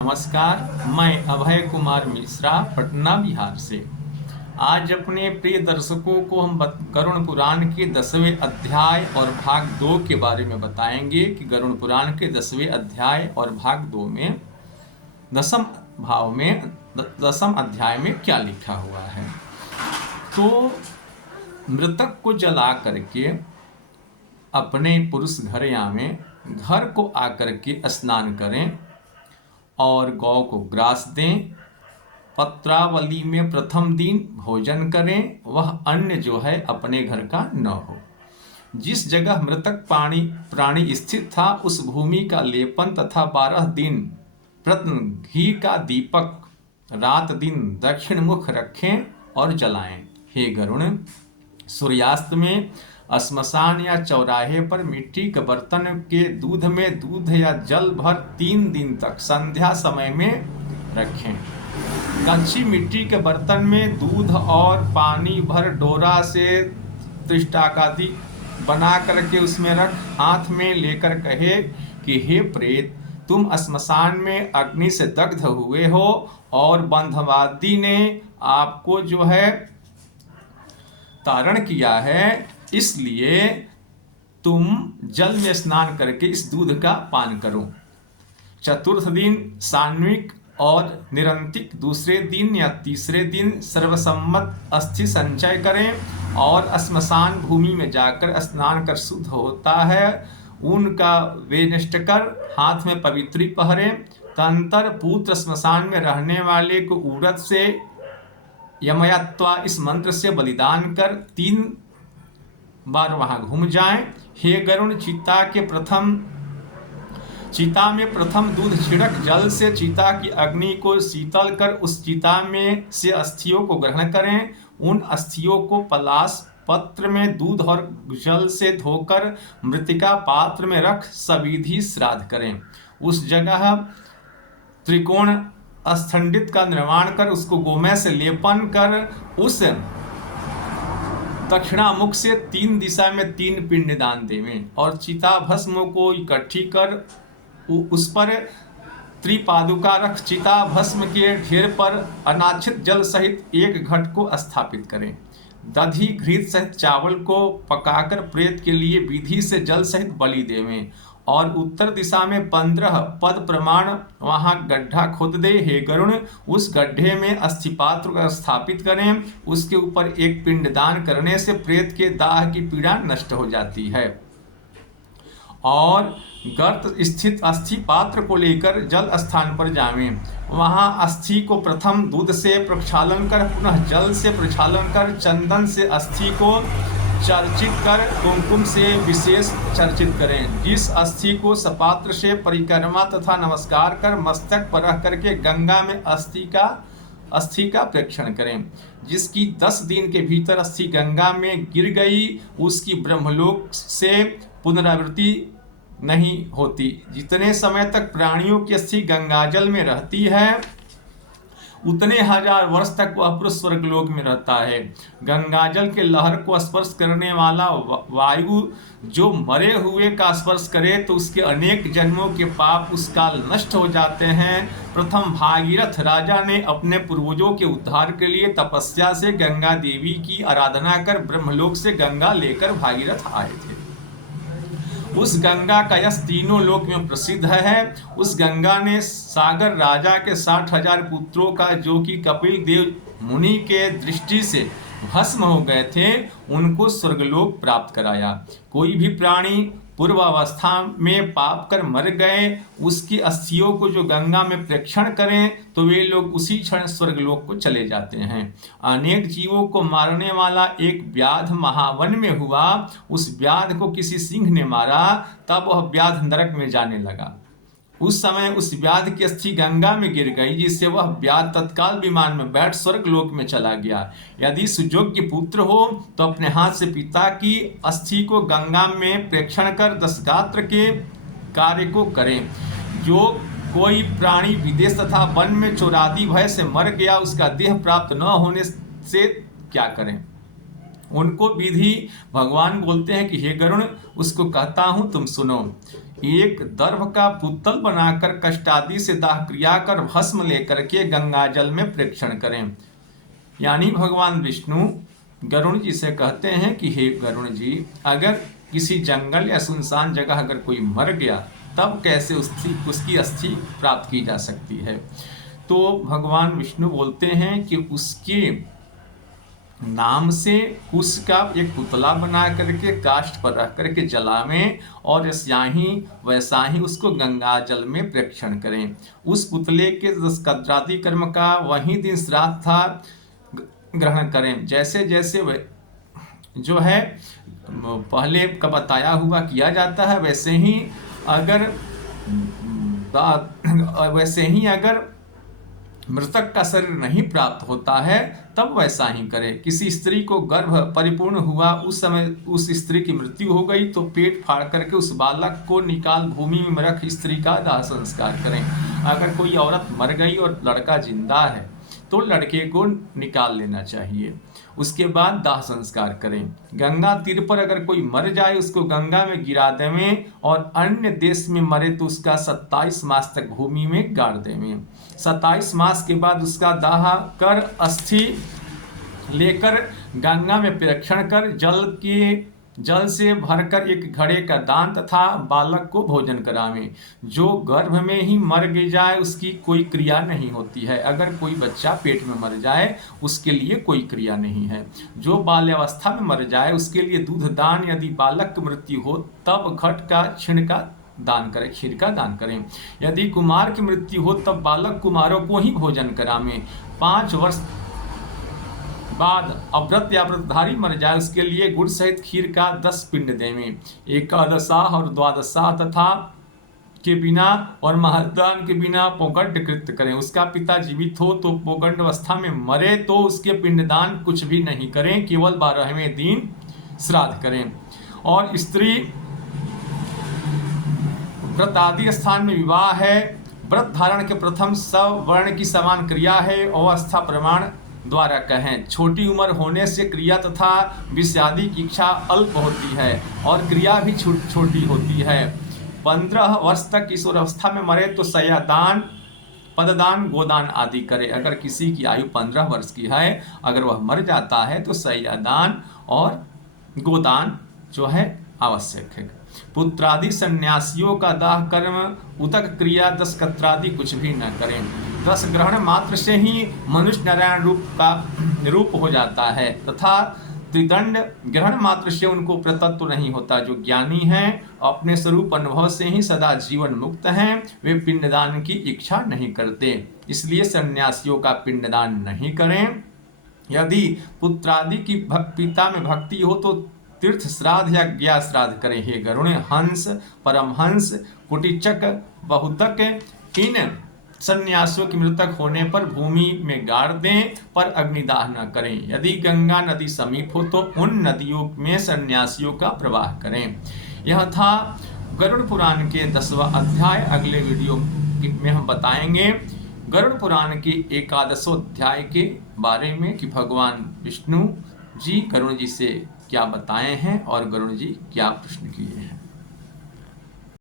नमस्कार, मैं अभय कुमार मिश्रा पटना बिहार से। आज अपने प्रिय दर्शकों को हम गरुड़ पुराण के 10वें अध्याय और भाग 2 के बारे में बताएंगे कि गरुड़ पुराण के 10वें अध्याय और भाग 2 में दसम अध्याय में क्या लिखा हुआ है। तो मृतक को जला करके अपने पुरुष घर आवें, घर को आकर के स्नान करें और गौ को ग्रास दें। पत्रावली में प्रथम दिन भोजन करें, वह अन्न जो है अपने घर का न हो। जिस जगह मृतक प्राणी स्थित था उस भूमि का लेपन तथा 12 दिन प्रत्न घी का दीपक रात दिन दक्षिण मुख रखें और जलाएं। हे गरुण, सूर्यास्त में श्मशान या चौराहे पर मिट्टी के बर्तन के दूध में दूध या जल भर 3 दिन तक संध्या समय में रखें। कच्ची मिट्टी के बर्तन में दूध और पानी भर डोरा से त्रिष्टाकादि बना करके उसमें रख हाथ में लेकर कहे कि हे प्रेत, तुम श्मशान में अग्नि से दग्ध हुए हो और बंधवादी ने आपको जो है तारण किया है, इसलिए तुम जल में स्नान करके इस दूध का पान करो। चतुर्थ दिन सान्विक और निरंतिक, दूसरे दिन या तीसरे दिन सर्वसम्मत अस्थि संचय करें और श्मशान भूमि में जाकर स्नान कर शुद्ध होता है उनका वेनिष्ट कर हाथ में पवित्री पहरे। तंतर पुत्र श्मशान में रहने वाले को उड़द से यमयत्वा इस मंत्र से बलिदान कर 3 बार वहां घूम जाएं। हे गरुण, चिता में प्रथम दूध छिड़क जल से चिता की अग्नि को शीतल कर उस चिता में से अस्थियों को ग्रहण करें। उन अस्थियों को पलाश पत्र में दूध और जल से धोकर मृतिका पात्र में रख सविधि श्राद्ध करें। उस जगह त्रिकोण स्थंडित का निर्माण कर उसको गोमय से लेपन कर उस दक्षिणामुख से 3 दिशा में 3 पिंडदान देवें और चिता भस्म को इकट्ठी कर उस पर त्रिपादुका रख चिता भस्म के ढेर पर अनाच्छित जल सहित 1 घट को स्थापित करें। दधी घृत सहित चावल को पकाकर प्रेत के लिए विधि से जल सहित बलि देवें और उत्तर दिशा में 15 पद प्रमाण वहां गड्ढा खोद दे। हे गरुण, उस गड्ढे में अस्थिपात्र को स्थापित करें। उसके ऊपर 1 पिंडदान करने से प्रेत के दाह की पीड़ा नष्ट हो जाती है। और गर्त स्थित अस्थि पात्र को लेकर जल स्थान पर जावें। वहां अस्थि को प्रथम दूध से प्रक्षालन कर पुनः जल से प्रक्षालन कर चंदन से अस्थि को चर्चित कर कुमकुम से विशेष चर्चित करें। जिस अस्थि को सपात्र से परिक्रमा तथा नमस्कार कर मस्तक पर रख करके गंगा में अस्थि का प्रेक्षण करें। जिसकी 10 दिन के भीतर अस्थि गंगा में गिर गई उसकी ब्रह्मलोक से पुनरावृत्ति नहीं होती। जितने समय तक प्राणियों की अस्थि गंगाजल में रहती है उतने 1000 वर्ष तक वह पुरुष स्वर्गलोक में रहता है। गंगाजल के लहर को स्पर्श करने वाला वायु जो मरे हुए का स्पर्श करे तो उसके अनेक जन्मों के पाप उस काल नष्ट हो जाते हैं। प्रथम भागीरथ राजा ने अपने पूर्वजों के उद्धार के लिए तपस्या से गंगा देवी की आराधना कर ब्रह्मलोक से गंगा लेकर भागीरथ आए थे। उस गंगा का यश तीनों लोक में प्रसिद्ध है। उस गंगा ने सागर राजा के 60,000 पुत्रों का, जो कि कपिल देव मुनि के दृष्टि से भस्म हो गए थे, उनको स्वर्गलोक प्राप्त कराया। कोई भी प्राणी पूर्वावस्था में पाप कर मर गए उसकी अस्थियों को जो गंगा में प्रेक्षण करें तो वे लोग उसी क्षण स्वर्गलोक को चले जाते हैं। अनेक जीवों को मारने वाला एक व्याध महावन में हुआ। उस व्याध को किसी सिंह ने मारा, तब वह व्याध नरक में जाने लगा। उस समय उस व्याध की अस्थि गंगा में गिर गई, जिससे वह व्याध तत्काल विमान में बैठ स्वर्गलोक में चला गया। यदि सुयोग्य पुत्र हो तो अपने हाथ से पिता की अस्थि को गंगा में प्रेक्षण कर 10 गात्र के कार्य को करें। जो कोई प्राणी विदेश तथा वन में चोरादी भय से मर गया, उसका देह प्राप्त न होने से क्या करें? उनको विधि भगवान बोलते हैं कि हे गरुण, उसको कहता हूं तुम सुनो। एक दर्भ का पुतल बनाकर कष्टादि से दाह क्रिया कर भस्म लेकर के गंगा जल में प्रेक्षण करें। यानी भगवान विष्णु गरुण जी से कहते हैं कि हे गरुण जी, अगर किसी जंगल या सुनसान जगह अगर कोई मर गया तब कैसे उसकी अस्थि प्राप्त की जा सकती है। तो भगवान विष्णु बोलते हैं कि उसके नाम से उसका एक पुतला बना करके काष्ठ पर रख करके जलावें और वैसा ही उसको गंगा जल में प्रेक्षण करें। उस पुतले के दशकद्रादि कर्म का वही दिन श्राद्ध था ग्रहण करें। जैसे जैसे जो है पहले का बताया हुआ किया जाता है, वैसे ही अगर मृतक का शरीर नहीं प्राप्त होता है तब वैसा ही करे। किसी स्त्री को गर्भ परिपूर्ण हुआ, उस समय उस स्त्री की मृत्यु हो गई तो पेट फाड़ करके उस बालक को निकाल भूमि में रख स्त्री का दाह संस्कार करें। अगर कोई औरत मर गई और लड़का जिंदा है तो लड़के को निकाल लेना चाहिए, उसके बाद दाह संस्कार करें। गंगा तीर पर अगर कोई मर जाए उसको गंगा में गिरा देवें और अन्य देश में मरे तो उसका 27 मास तक भूमि में गाड़ देवें। 27 मास के बाद उसका दाह कर अस्थि लेकर गंगा में प्रेक्षण कर जल से भरकर एक घड़े का दान तथा बालक को भोजन करावें। जो गर्भ में ही मर गई जाए उसकी कोई क्रिया नहीं होती है। अगर कोई बच्चा पेट में मर जाए उसके लिए कोई क्रिया नहीं है। जो बाल्यावस्था में मर जाए उसके लिए दूध दान, यदि बालक की मृत्यु हो तब घट का क्षीण का दान करें, खीर का दान करें। यदि कुमार की मृत्यु हो तब बालक कुमारों को ही भोजन करावें। 5 वर्ष बाद अव्रत या व्रतधारी मर जाए उसके लिए गुड़ सहित खीर का 10 पिंड देवें। एकादशाह और द्वादशाह तथा के बिना और महादान के बिना पोगंड कृत्य करें। उसका पिता जीवित हो तो पोगंड अवस्था में मरे तो उसके पिंडदान कुछ भी नहीं करें, केवल 12वें दिन श्राद्ध करें। और स्त्री व्रत आदि स्थान में विवाह है, व्रत धारण के प्रथम सब वर्ण की समान क्रिया है, अवस्था प्रमाण द्वारा कहें। छोटी उम्र होने से क्रिया तथा विषयादि की इच्छा अल्प होती है और क्रिया भी छोटी होती है। 15 वर्ष तक किशोर अवस्था में मरे तो शय्यादान, पददान, गोदान आदि करे। अगर किसी की आयु 15 वर्ष की है, अगर वह मर जाता है तो शय्यादान और गोदान जो है आवश्यक है। पुत्रादि सन्यासियों का दाह कर्म, उतक क्रिया, दशकत्रादि कुछ भी न करें। 10 ग्रहण मात्र से ही मनुष्य नारायण रूप हो जाता है तथा त्रिदंड ग्रहण मात्र से उनको प्रतत्व नहीं होता। जो ज्ञानी हैं अपने स्वरूप अनुभव से ही सदा जीवन मुक्त हैं, वे पिंडदान की इच्छा नहीं करते, इसलिए सन्यासियों का पिंडदान नहीं करें। यदि पुत्रादि की पिता में भक्ति हो तो तीर्थ श्राद्ध या ज्ञा श्राद्ध करें। हे गरुण, हंस, परमहंस, कुटिचक, बहुतक इन सन्यासियों की मृतक होने पर भूमि में गाड़ दें पर अग्निदाह न करें। यदि गंगा नदी समीप हो तो उन नदियों में सन्यासियों का प्रवाह करें। यह था गरुड़ पुराण के 10वां अध्याय। अगले वीडियो में हम बताएंगे गरुड़ पुराण के 11वें अध्याय के बारे में कि भगवान विष्णु जी गरुड़ जी से क्या बताए हैं और गरुड़ जी क्या प्रश्न किए हैं।